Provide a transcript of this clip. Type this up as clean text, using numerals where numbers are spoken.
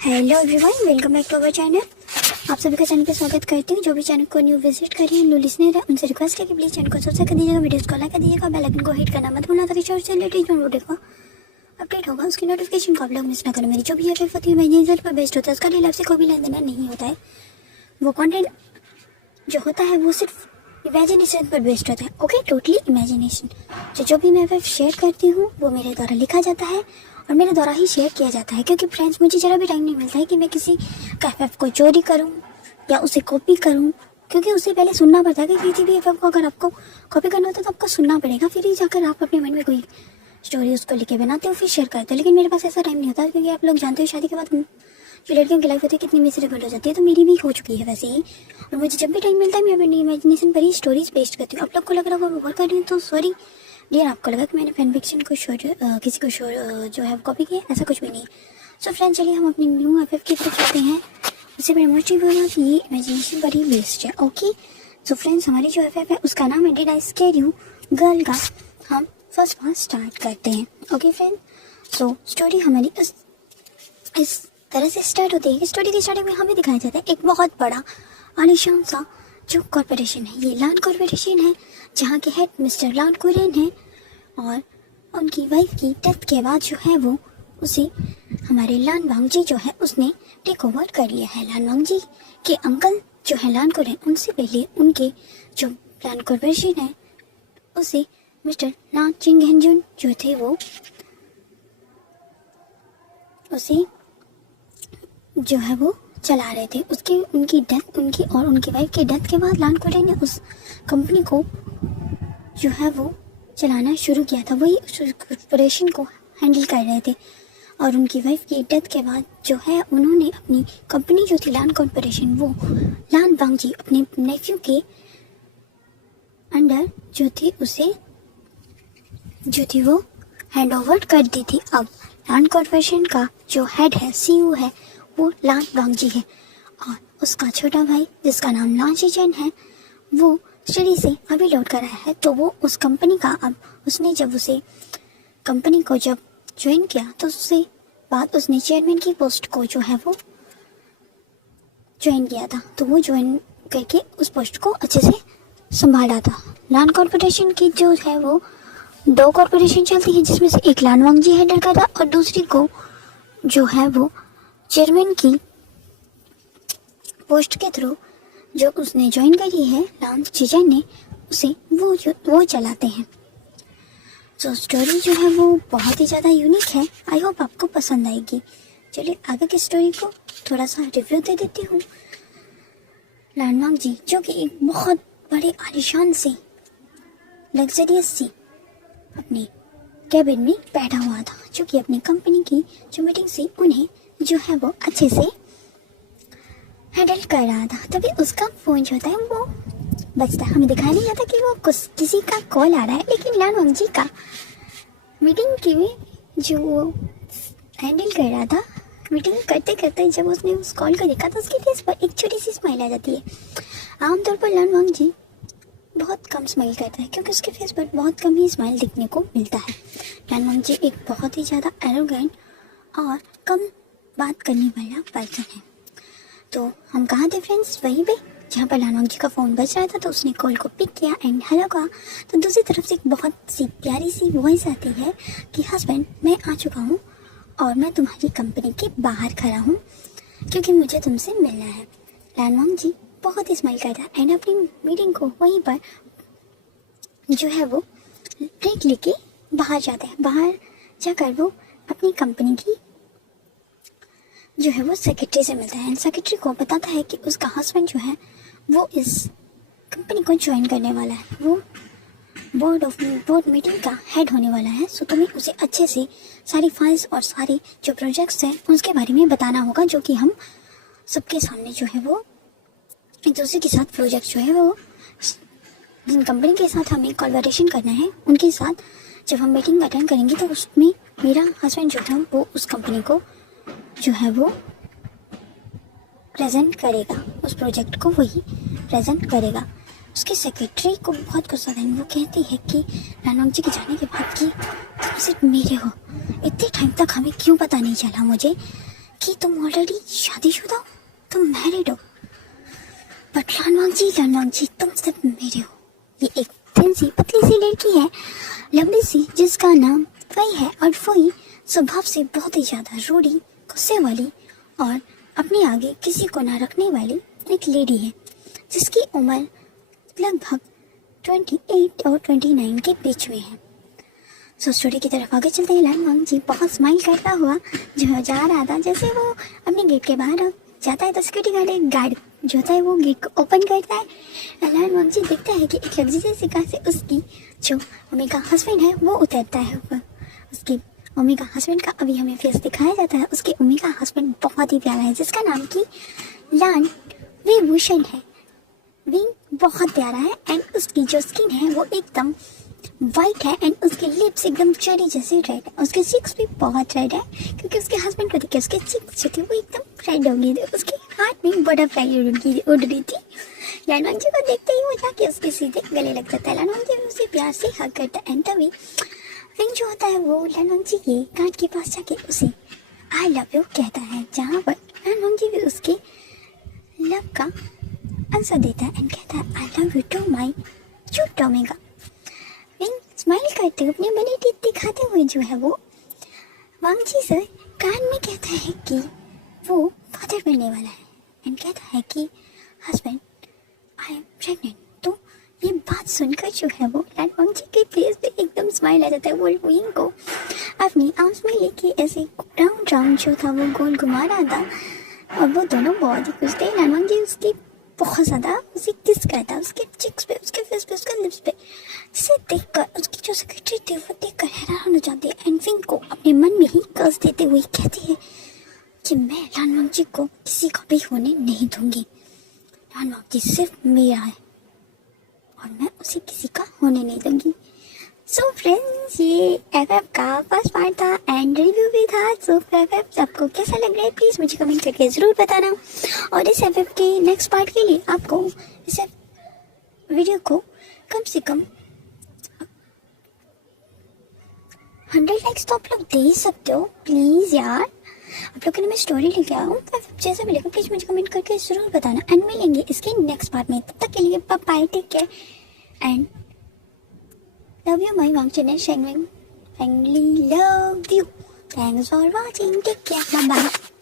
Hello everyone, welcome back to our channel. आप सभी का चैनल पे स्वागत करती हूँ। जो भी चैनल को न्यू विजिट कर रहे हैं, न्यू लिसनर है, उनसे रिक्वेस्ट है कि प्लीज़ चैनल को सब्सक्राइब कर दीजिएगा, वीडियोस को लाइक कर दीजिएगा, बेल आइकन को हिट करना मत भूलना ताकि शॉर्ट से रिलेटेड जो वीडियो का अपडेट होगा उसकी नोटिफिकेशन को आप लोग मिस ना करें। मेरी जो भी एफ होती है इमेजिनेशन पर बेस्ड होता है, उसका रियल से कोई भी लेन देना नहीं होता है। वो कंटेंट जो होता है वो सिर्फ इमेजिनेशन पर बेस्ड होता है। Okay, totally imagination. जो भी मैं एफ शेयर करती हूँ वो मेरे द्वारा लिखा जाता है और मेरे द्वारा ही शेयर किया जाता है, क्योंकि फ्रेंड्स मुझे जरा भी टाइम नहीं मिलता है कि मैं किसी का एफ को चोरी करूं या उसे कॉपी करूं, क्योंकि उसे पहले सुनना पड़ता है कि किसी भी एफ को अगर आपको कॉपी करना होता है तो आपको सुनना पड़ेगा, फिर ही जाकर आप अपने मन में कोई स्टोरी उसको लिख के बनाते हो फिर शेयर करते हो। लेकिन मेरे पास ऐसा टाइम नहीं होता, क्योंकि आप लोग जानते हो शादी के बाद जो लड़कियों की लाइफ होती है कितनी मिसेरेबल हो जाती है, तो मेरी भी हो चुकी है वैसे ही। और मुझे जब भी टाइम मिलता है मैं अपनी इमेजिनेशन पर ही स्टोरीज पेस्ट करती हूँ। आप लोग को लग रहा होगा मैं ओवर कर रही हूँ, तो सॉरी डियर, आपको लगा कि मैंने फैन फिक्शन को किसी को जो है कॉपी किया, ऐसा कुछ भी नहीं। सो फ्रेंड, चलिए हम अपनी न्यू एफ की तरफ चलते हैं। उससे मेरा मोटिव बोला कि ये इमेजिनेशन पर ही बेस्ड है। ओके, सो फ्रेंड्स, हमारी जो एफ है उसका नाम है did I square you girl का। हम फर्स्ट पार्ट स्टार्ट करते हैं। ओके फ्रेंड, सो स्टोरी हमारी इस तरह से स्टार्ट होती है। स्टोरी की स्टार्टिंग में हमें दिखाया जाता है एक बहुत बड़ा आलीशान सा जो कॉर्पोरेशन है। ये लान कॉर्पोरेशन है, जहाँ के हेड मिस्टर लान कुरेन है, और उनकी वाइफ की डेथ के बाद जो है वो उसे हमारे लान वांगजी जो है उसने टेक ओवर कर लिया है। लान वांगजी के अंकल जो है लान कुरेन, उनसे पहले उनके जो लान कॉर्पोरेशन है उसे मिस्टर लान चिंगहेंजुन जो थे वो उसे जो है वो चला रहे थे। उनकी और उनकी वाइफ की डेथ के बाद लान कुरेन ने उस कंपनी को जो है वो चलाना शुरू किया था। वही उस कॉर्पोरेशन को हैंडल कर रहे थे, और उनकी वाइफ की डेथ के बाद जो है उन्होंने अपनी कंपनी जो थी लान कॉर्पोरेशन, वो लान वांगजी अपने नेफ्यू के अंडर जो थी उसे जो थी वो हैंड ओवर कर दी थी। अब लान कॉर्पोरेशन का जो हेड है, सीईओ है, वो लान वांगजी है, और उसका छोटा भाई जिसका नाम लान शिचेन है वो स्टडी से अभी लौट कर आया है। तो वो उस कंपनी का अब उसने जब उसे कंपनी को जब ज्वाइन किया तो उससे बाद उसने चेयरमैन की पोस्ट को जो है वो ज्वाइन किया था। तो वो ज्वाइन करके उस पोस्ट को अच्छे से संभाला था। लान कॉर्पोरेशन की जो है वो दो कॉर्पोरेशन चलती है, जिसमें से एक लान वांगजी हैंडल कर रहा और दूसरी को जो है वो चेयरमैन की पोस्ट के थ्रू जो उसने ज्वाइन करी है लान शिचेन ने, उसे वो चलाते हैं। तो स्टोरी जो है वो बहुत ही ज़्यादा यूनिक है। आई होप आपको पसंद आएगी। चलिए आगे की स्टोरी को थोड़ा सा रिव्यू दे देती हूँ। लान वांगजी जो कि एक बहुत बड़े आलीशान सी लग्जरियस सी अपनी कैबिन में बैठा हुआ था, जो कि अपनी कंपनी की जो मीटिंग से उन्हें जो है वो अच्छे से हैंडल कर रहा था। तभी उसका फोन जो होता है वो बजता है। हमें दिखाया नहीं जाता कि वो किसी का कॉल आ रहा है, लेकिन लान वांगजी का मीटिंग की जो वो हैंडल कर रहा था, मीटिंग करते करते जब उसने उस कॉल को देखा तो उसके फेस पर एक छोटी सी स्माइल आ जाती है। आमतौर पर लान वांगजी बहुत कम स्माइल करता है, क्योंकि उसके फेस पर बहुत कम ही स्माइल दिखने को मिलता है। लान वांगजी एक बहुत ही ज़्यादा एरोगेंट और कम बात करने वाला पर्सन है। तो हम कहाँ थे फ्रेंड्स? वहीं पे जहाँ पर लान वांगजी का फ़ोन बज रहा था। तो उसने कॉल को पिक किया एंड हेलो कहा। तो दूसरी तरफ से एक बहुत सी प्यारी सी वॉइस आती है कि हस्बैंड, मैं आ चुका हूँ और मैं तुम्हारी कंपनी के बाहर खड़ा हूँ, क्योंकि मुझे तुमसे मिलना है। लान वांगजी बहुत ही स्माइल करता है एंड अपनी मीटिंग को वहीं पर जो है वो ब्रेक लेके बाहर जाते हैं। बाहर जाकर वो अपनी कंपनी की जो है वो सेक्रेटरी से मिलता है एंड सेक्रेटरी को बताता है कि उसका हस्बैंड जो है वो इस कंपनी को ज्वाइन करने वाला है। वो बोर्ड मीटिंग का हेड होने वाला है। सो तुम्हें उसे अच्छे से सारी फाइल्स और सारे जो प्रोजेक्ट्स हैं उसके बारे में बताना होगा, जो कि हम सबके सामने जो है वो एक दूसरे के साथ प्रोजेक्ट जो है वो जिन कंपनी के साथ हमें कोलैबोरेशन करना है उनके साथ जब हम मीटिंग अटेंड करेंगे तो उसमें मेरा हस्बैंड जो है वो उस कंपनी को जो है वो प्रेजेंट करेगा, उस प्रोजेक्ट को वही प्रेजेंट करेगा। उसके सेक्रेटरी को बहुत गुस्सा आता है। वो कहती है कि लान वांगजी के जाने के बाद कि तुम सिर्फ मेरे हो, इतने टाइम तक हमें क्यों पता नहीं चला मुझे कि तुम ऑलरेडी शादीशुदा हो, तुम मैरिड हो, बट लानवांग जी तुम सिर्फ मेरे हो। ये एक थिन सी पतली सी लड़की है, लंबी सी, जिसका नाम फई है, और फई स्वभाव से बहुत ही ज्यादा रूडी, गुस्से वाली और अपने आगे किसी को ना रखने वाली एक लेडी है, जिसकी उम्र लगभग 28 और 29 के बीच में है। सो स्टोरी की तरफ आगे चलते हैं। लानवांग जी बहुत स्माइल करता हुआ जो जा रहा था, जैसे वो अपने गेट के बाहर जाता है तो सिक्योरिटी गार्ड जो होता है वो गेट को ओपन करता है। लानवांग जी देखता है कि एक लग्जरी कार से उसकी जो मम्मी का हस्बैंड है वो उतरता है ऊपर। उसकी मम्मी का हस्बैंड का अभी हमें फेस दिखाया जाता है। उसकी मम्मी का हस्बैंड बहुत ही प्यारा है, जिसका नाम की लान विभूषण है। विंग बहुत प्यारा है एंड उसकी जो स्किन है वो एकदम वाइट है एंड उसके लिप्स एकदम चेरी जैसे रेड है। उसके चिक्स भी बहुत रेड है क्योंकि उसके हस्बैंड को देखे उसके चिक्स जो थे वो एकदम रेड हो गए थे। उसके हाथ में बटरफ्लाई उड़ रही थी। लानवांग जी को देखते ही वो जाके उसके सीधे गले लग जाता है। लानवांग जी उसे प्यार से हग करता है एंड तभी विंग जो होता है वो लानवांग जी के कान के पास जाके उसे आई लव यू कहता है, जहाँ पर लानवांग जी भी उसके लव का आंसर देता है एंड कहता है I love you to my cute टॉमेगा। विंग स्माइल करते हुए अपने बने टीथ दिखाते हुए जो है वो वांग जी से कान में कहता है कि वो फादर बनने वाला है एंड कहता है कि हस्बैंड आई एम प्रेग्नेंट। तो ये बात सुनकर जो है वो लानवांग जी के फेस पे एकदम स्माइल आ जाता है। वो विंग को अपनी आर्म्स में लेके ऐसे राउंड राउंड जो था वो गोल घुमा रहा था और वो दोनों बहुत ही खुश थे। लानवांग जी उसकी बहुत ज़्यादा उसे किस करता है, उसके चिक्स पे, उसके फेस पे, उसके लिप्स पे, जिसे देखकर उसकी जो सेक्रेटरी थी वो देखकर हैरान हो जाती है एंड विंग को अपने मन में ही कर्ज देते हुए कहती है कि मैं लानवांग जी को किसी का भी होने नहीं दूंगी। लानवांग जी सिर्फ मेरा है और मैं उसे किसी का होने नहीं दूंगी। सो फ्रेंड्स, ये एफएफ का फर्स्ट पार्ट था एंड रिव्यू भी था। सो एफएफ आपको कैसा लग रहा है प्लीज़ मुझे कमेंट करके ज़रूर बताना। और इस एफएफ के नेक्स्ट पार्ट के लिए आपको इस वीडियो को कम से कम 100 लाइक्स तो आप लोग दे ही सकते हो प्लीज़ यार। आप लोग के लिए मैं स्टोरी लेके आया हूँ, जैसा भी लगा प्लीज़ मुझे कमेंट करके ज़रूर बताना एंड मिलेंगे इसके नेक्स्ट पार्ट में। तब तक के लिए bye, take care and love you my Wang Chen and Sheng Wing. Finally love you. Thanks for watching. Take care. Bye bye.